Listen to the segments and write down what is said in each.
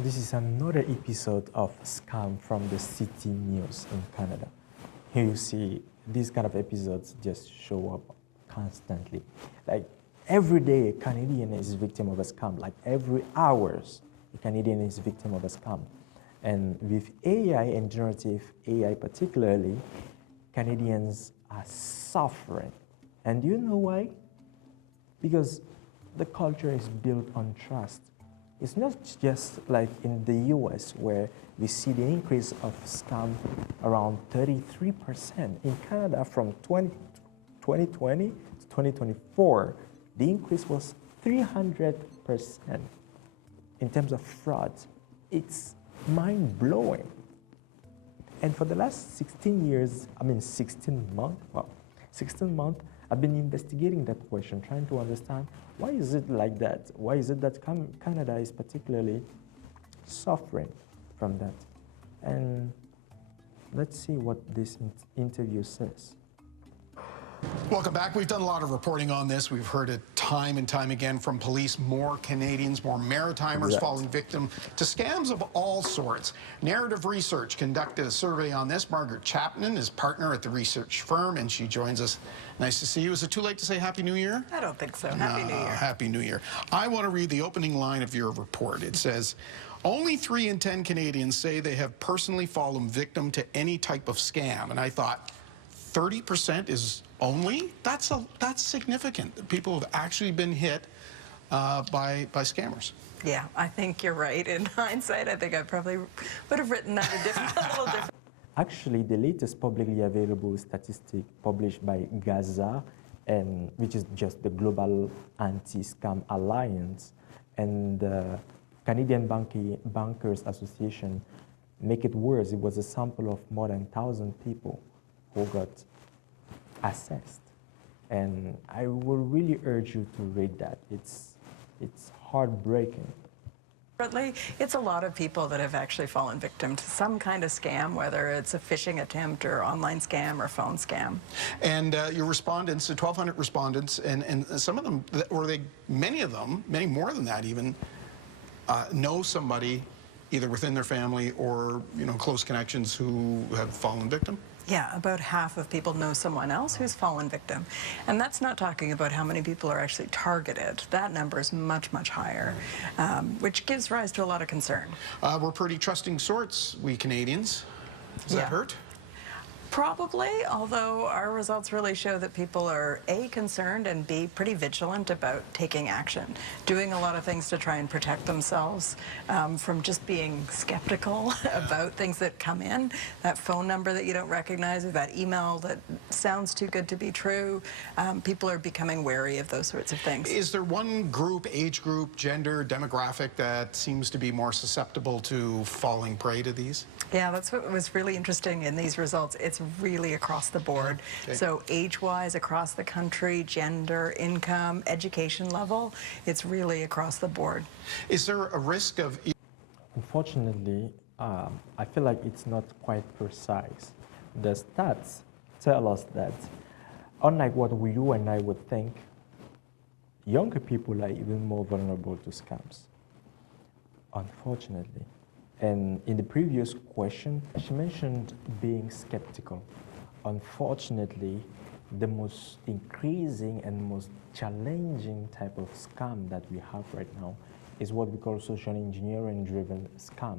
This is another episode of Scam from the City News in Canada. Here you see these kind of episodes just show up constantly. Like every day, a Canadian is victim of a scam. Like every hours, a Canadian is victim of a scam. And with AI and generative AI particularly, Canadians are suffering. And do you know why? Because the culture is built on trust. It's not just like in the US where we see the increase of scam around 33%. In Canada from 2020 to 2024, the increase was 300%. In terms of fraud, it's mind-blowing. And for the last 16 months, I've been investigating that question, trying to understand why is it like that? Why is it that Canada is particularly suffering from that? And let's see what this interview says. Welcome back. We've done a lot of reporting on this. We've heard it time and time again from police. More Canadians, more Maritimers falling victim to scams of all sorts. Narrative Research conducted a survey on this. Margaret Chapman is partner at the research firm, and she joins us. Nice to see you. Is it too late to say Happy New Year? I don't think so. Happy New Year. Happy New Year. I want to read the opening line of your report. It says, only 3 in 10 Canadians say they have personally fallen victim to any type of scam. And I thought, 30% is only? That's significant. People have actually been hit by scammers. Yeah, I think you're right. In hindsight, I think I probably would have written that a little different. Actually, the latest publicly available statistic published by Gaza, and which is just the Global Anti-Scam Alliance, and the Canadian Bankers Association, make it worse. It was a sample of more than 1,000 people who got assessed. And I will really urge you to read that. It's heartbreaking. It's a lot of people that have actually fallen victim to some kind of scam, whether it's a phishing attempt or online scam or phone scam. And your respondents, 1,200 respondents, and some of them, or many more than that even, know somebody either within their family or close connections who have fallen victim? Yeah, about half of people know someone else who's fallen victim. And that's not talking about how many people are actually targeted. That number is much, much higher, which gives rise to a lot of concern. We're pretty trusting sorts, we Canadians. Does that hurt? Probably, although our results really show that people are A, concerned, and B, pretty vigilant about taking action, doing a lot of things to try and protect themselves from just being skeptical about things that come in, that phone number that you don't recognize, or that email that sounds too good to be true. People are becoming wary of those sorts of things. Is there one group, age group, gender, demographic that seems to be more susceptible to falling prey to these? Yeah, that's what was really interesting in these results. It's really across the board. Okay. So age-wise, across the country, gender, income, education level, it's really across the board. Is there a risk of... Unfortunately, I feel like it's not quite precise. The stats tell us that, unlike what you and I would think, younger people are even more vulnerable to scams, unfortunately. And in the previous question, she mentioned being skeptical. Unfortunately, the most increasing and most challenging type of scam that we have right now is what we call social engineering-driven scam.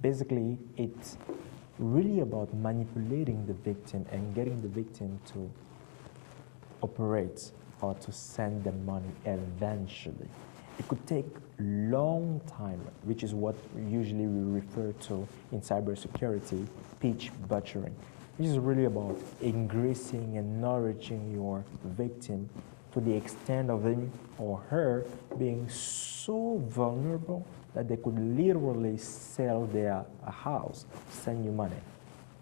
Basically, it's really about manipulating the victim and getting the victim to operate or to send them money eventually. It could take a long time, which is what usually we refer to in cybersecurity, pitch butchering, which is really about engrossing and nourishing your victim to the extent of him or her being so vulnerable that they could literally sell their house, send you money.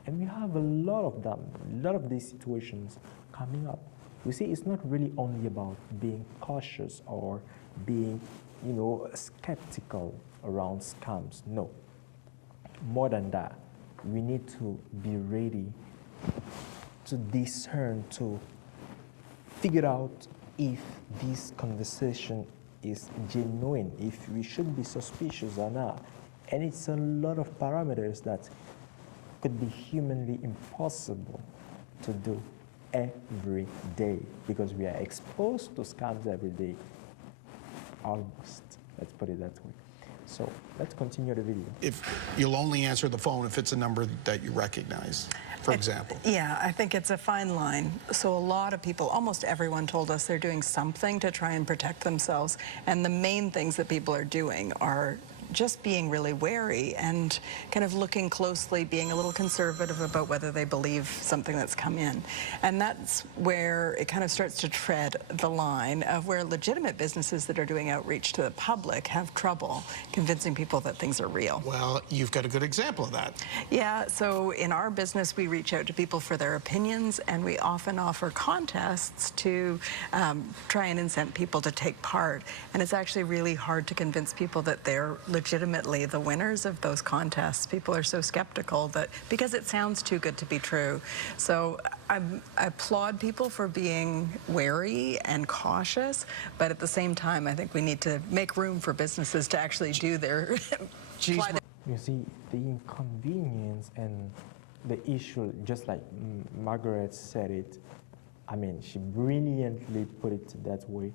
And we have a lot of them, a lot of these situations coming up. You see, it's not really only about being cautious or being, skeptical around scams. No. More than that, we need to be ready to discern, to figure out if this conversation is genuine, if we should be suspicious or not. And it's a lot of parameters that could be humanly impossible to do every day because we are exposed to scams every day. Almost, let's put it that way. So let's continue the video. If you'll only answer the phone if it's a number that you recognize, for example. Yeah, I think it's a fine line. So a lot of people, almost everyone told us they're doing something to try and protect themselves. And the main things that people are doing are just being really wary and kind of looking closely, being a little conservative about whether they believe something that's come in. And that's where it kind of starts to tread the line of where legitimate businesses that are doing outreach to the public have trouble convincing people that things are real. Well, you've got a good example of that. Yeah, so in our business, we reach out to people for their opinions, and we often offer contests to try and incent people to take part. And it's actually really hard to convince people that they're legitimately the winners of those contests. People are so skeptical that because it sounds too good to be true. So I applaud people for being wary and cautious, but at the same time, I think we need to make room for businesses to actually do their You see, the inconvenience and the issue, just like Margaret said it, I mean, she brilliantly put it that way,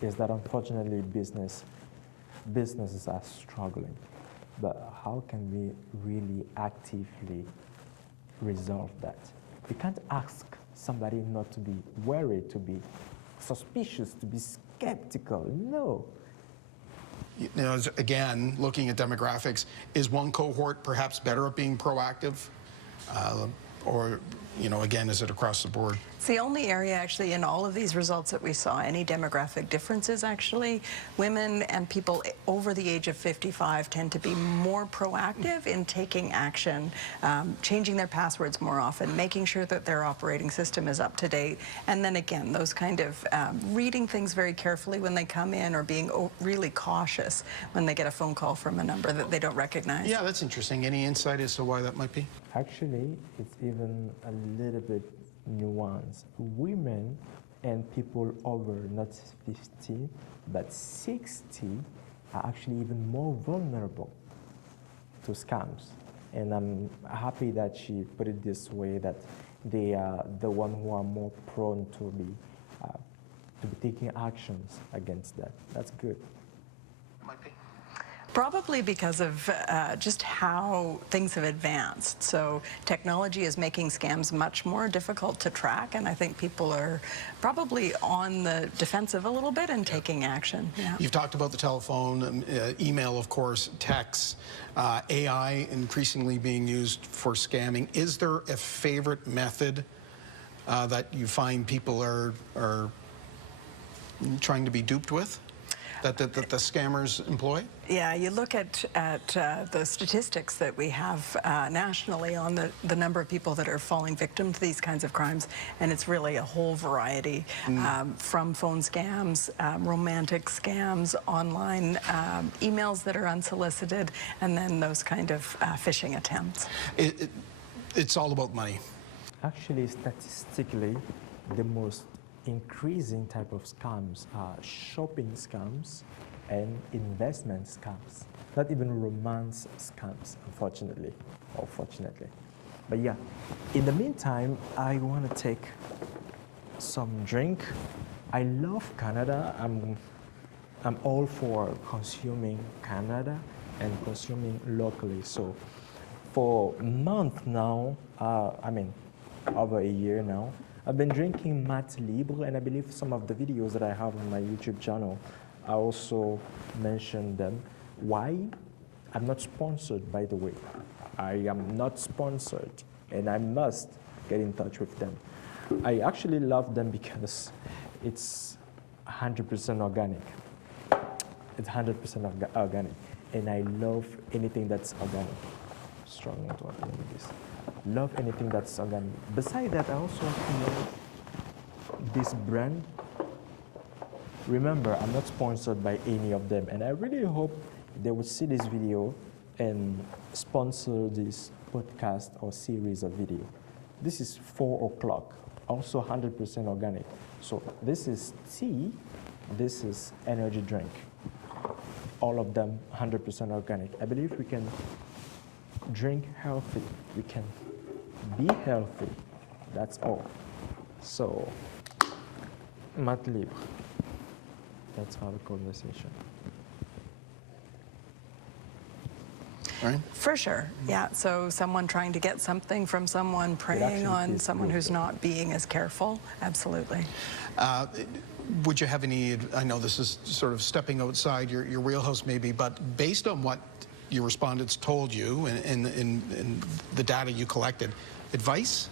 is that unfortunately businesses are struggling. But how can we really actively resolve that? We can't ask somebody not to be worried, to be suspicious, to be skeptical. No. You know, again, looking at demographics, is one cohort perhaps better at being proactive? Or, you know, again, is it across the board? It's the only area actually in all of these results that we saw any demographic differences. Actually, women and people over the age of 55 tend to be more proactive in taking action, changing their passwords more often, making sure that their operating system is up to date, and then again, those kind of reading things very carefully when they come in, or being really cautious when they get a phone call from a number that they don't recognize. Yeah, that's interesting. Any insight as to why that might be? Actually, it's even a little bit nuanced. Women and people over not 50 but 60 are actually even more vulnerable to scams. And I'm happy that she put it this way, that they are the one who are more prone to be taking actions against that. That's good. Might be. Probably because of just how things have advanced. So technology is making scams much more difficult to track, and I think people are probably on the defensive a little bit and taking action. Yeah. You've talked about the telephone, email, of course, text, AI increasingly being used for scamming. Is there a favorite method that you find people are trying to be duped with? That the scammers employ? Yeah, you look at the statistics that we have nationally on the number of people that are falling victim to these kinds of crimes, and it's really a whole variety, from phone scams, romantic scams, online emails that are unsolicited, and then those kind of phishing attempts. It's all about money. Actually, statistically, the most increasing type of scams are shopping scams and investment scams. Not even romance scams, unfortunately, or fortunately. But yeah, in the meantime, I want to take some drink. I love Canada. I'm all for consuming Canada and consuming locally. So for a month now, over a year now, I've been drinking Mat Libre, and I believe some of the videos that I have on my YouTube channel, I also mentioned them. Why? I'm not sponsored, by the way. I am not sponsored, and I must get in touch with them. I actually love them because it's 100% organic. It's 100% organic, and I love anything that's organic. Struggling to open this. Love anything that's organic. Besides that, I also love this brand. Remember, I'm not sponsored by any of them, and I really hope they would see this video and sponsor this podcast or series of video. This is 4 o'clock, also 100% organic. So this is tea, this is energy drink. all of them 100% organic. I believe we can drink healthy, we can be healthy, that's all. So, mat libre, let's have a conversation. Right? For sure, yeah. So someone trying to get something from someone, preying on someone who's not being as careful, absolutely. Would you have any, I know this is sort of stepping outside your wheelhouse maybe, but based on what your respondents told you and the data you collected, advice?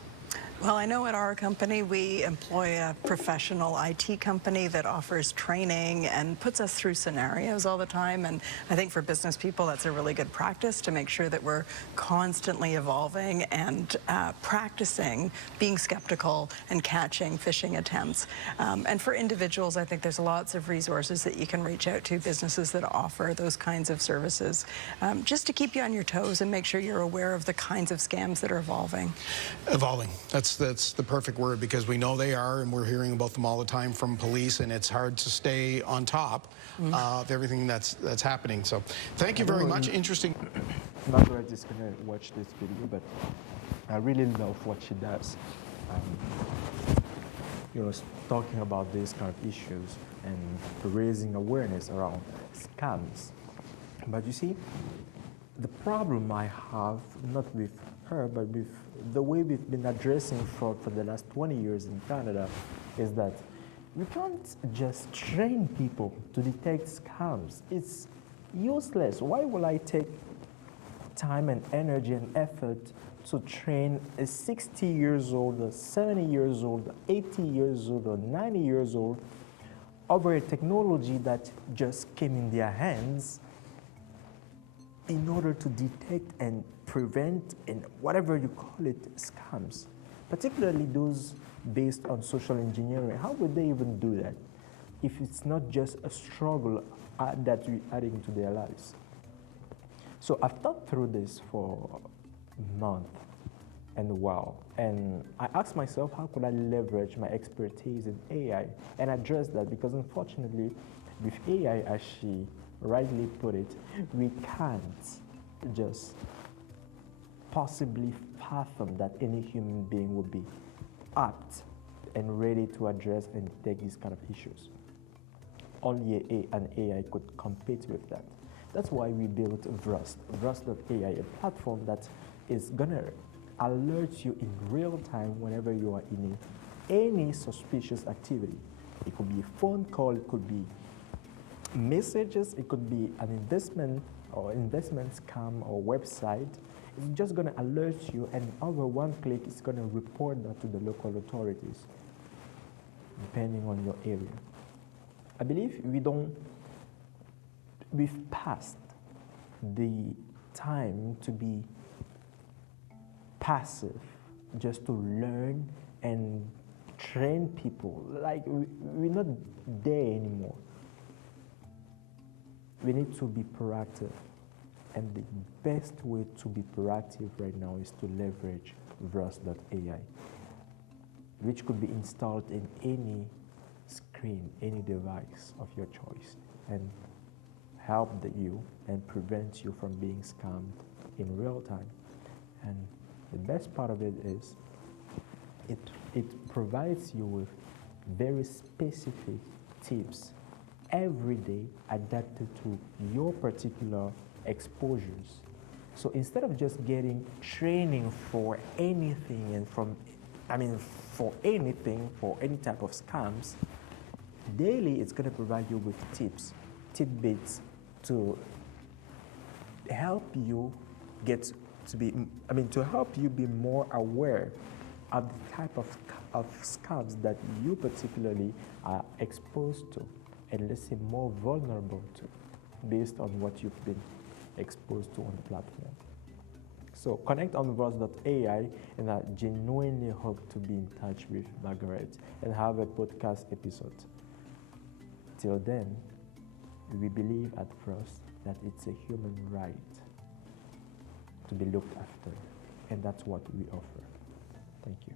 Well, I know at our company we employ a professional IT company that offers training and puts us through scenarios all the time. And I think for business people, that's a really good practice to make sure that we're constantly evolving and practicing being skeptical and catching phishing attempts. And for individuals, I think there's lots of resources that you can reach out to, businesses that offer those kinds of services, just to keep you on your toes and make sure you're aware of the kinds of scams that are evolving. Evolving. That's the perfect word, because we know they are, and we're hearing about them all the time from police, and it's hard to stay on top of everything that's happening. So thank you very much. Interesting. Margaret is going to watch this video, but I really love what she does. Talking about these kind of issues and raising awareness around scams. But you see, the problem I have, not with her, but with the way we've been addressing fraud for the last 20 years in Canada, is that we can't just train people to detect scams. It's useless. Why will I take time and energy and effort to train a 60 years old, a 70 years old, 80 years old, or 90 years old over a technology that just came in their hands in order to detect and prevent, and whatever you call it, scams, particularly those based on social engineering? How would they even do that if it's not just a struggle that we're adding to their lives? So I've thought through this for a month and a while, and I asked myself, how could I leverage my expertise in AI and address that? Because unfortunately, with AI, as she rightly put it, we can't just possibly fathom that any human being would be apt and ready to address and detect these kind of issues. Only an AI could compete with that. That's why we built Vraust, Vraust.ai, a platform that is gonna alert you in real time whenever you are in any suspicious activity. It could be a phone call, it could be messages, it could be an investment scam or website. It's just going to alert you, and over one click, it's going to report that to the local authorities, depending on your area. I believe we've passed the time to be passive, just to learn and train people. Like, we're not there anymore. We need to be proactive. And the best way to be proactive right now is to leverage Vraust.ai, which could be installed in any screen, any device of your choice, and help you and prevent you from being scammed in real time. And the best part of it is it provides you with very specific tips every day adapted to your particular exposures. So instead of just getting training for anything and for any type of scams, daily it's going to provide you with tidbits to help you help you be more aware of the type of scams that you particularly are exposed to, and let's say more vulnerable to, based on what you've been exposed to on the platform. So connect on Vraust.ai, and I genuinely hope to be in touch with Margaret and have a podcast episode. Till then, we believe at Vraust that it's a human right to be looked after, and that's what we offer. Thank you.